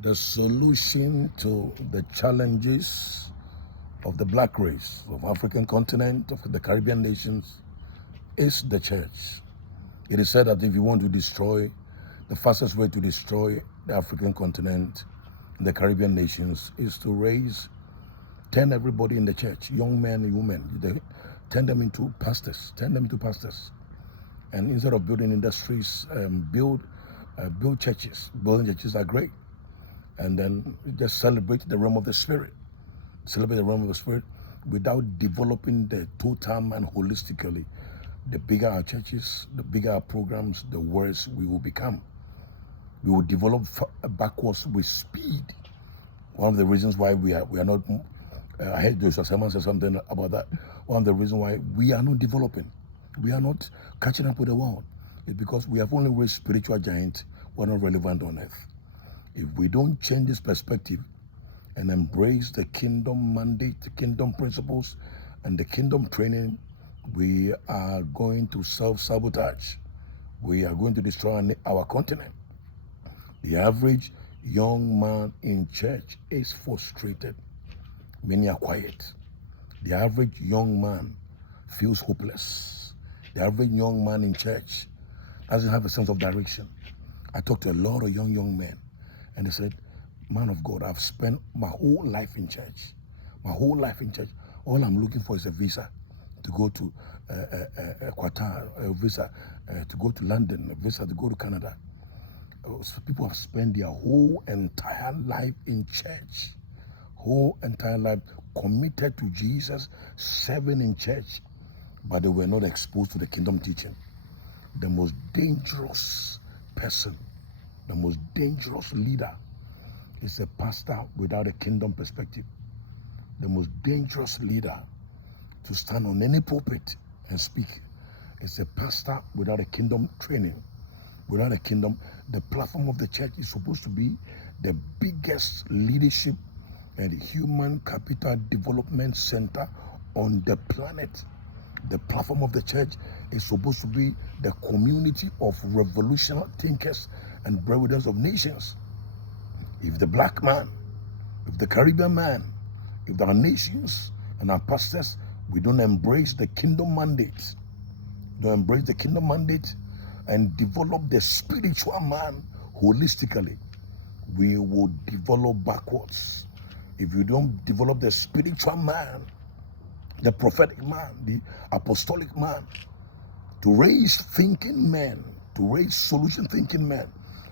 The solution to the challenges of the black race, of African continent, of the Caribbean nations, is the church. It is said that if you want to destroy, the fastest way to destroy the African continent, the Caribbean nations, is to turn everybody in the church, young men and women, turn them into pastors, And instead of building industries, build churches. Building churches are great. And then just celebrate the realm of the spirit. Celebrate the realm of the spirit without developing the total and holistically. The bigger our churches, the bigger our programs, the worse we will become. We will develop backwards with speed. One of the reasons why we are not, I heard Joshua Selman say something about that. One of the reasons why we are not developing, we are not catching up with the world, is because we have only raised spiritual giants who are not relevant on earth. If we don't change this perspective and embrace the kingdom mandate, the kingdom principles, and the kingdom training, we are going to self-sabotage. We are going to destroy our continent. The average young man in church is frustrated. Many are quiet. The average young man feels hopeless. The average young man in church doesn't have a sense of direction. I talked to a lot of young men, and they said, man of God, I've spent my whole life in church. My whole life in church. All I'm looking for is a visa to go to Qatar, a visa to go to London, a visa to go to Canada. So people have spent their whole entire life in church. Whole entire life committed to Jesus, serving in church, but they were not exposed to the kingdom teaching. The most dangerous person, the most dangerous leader is a pastor without a kingdom perspective. The most dangerous leader to stand on any pulpit and speak is a pastor without a kingdom training, without a kingdom. The platform of the church is supposed to be the biggest leadership and human capital development center on the planet. The platform of the church is supposed to be the community of revolutionary thinkers and breadwinners of nations. If the black man, if the Caribbean man, if our nations and our pastors, we don't embrace the kingdom mandate, and develop the spiritual man holistically, we will develop backwards. If you don't develop the spiritual man, the prophetic man, the apostolic man, to raise thinking men, to raise solution thinking men,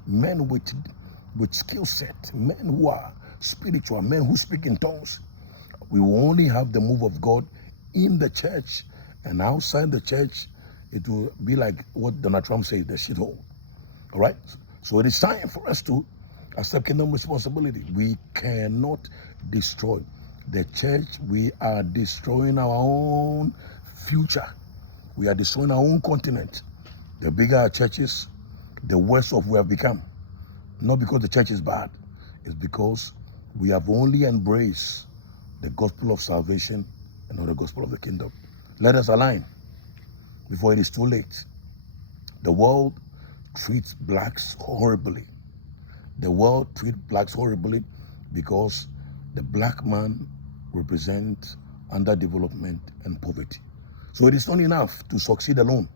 men with skill set, men who are spiritual, men who speak in tongues, we will only have the move of God in the church, and outside the church, it will be like what Donald Trump says, the shithole. All right? So it is time for us to accept kingdom responsibility. We cannot destroy the church. We are destroying our own future. We are destroying our own continent. The bigger our churches, the worse off we have become. Not because the church is bad. It's because we have only embraced the gospel of salvation and not the gospel of the kingdom. Let us align before it is too late. The world treats blacks horribly. The world treats blacks horribly because the black man represents underdevelopment and poverty. So it is not enough to succeed alone.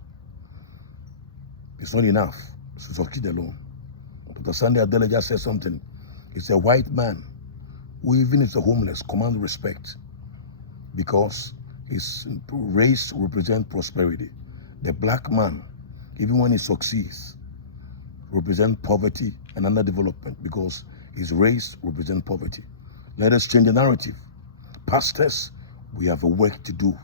It's not enough to succeed alone. Dr. Sunday Adele just said something. It's a white man who, even if the homeless, commands respect because his race represents prosperity. The black man, even when he succeeds, represents poverty and underdevelopment because his race represents poverty. Let us change the narrative. Pastors, we have a work to do.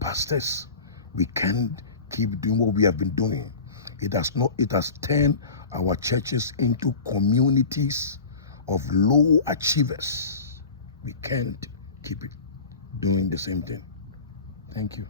Pastors, we can't keep doing what we have been doing. It has turned our churches into communities of low achievers. We can't keep it doing the same thing. Thank you.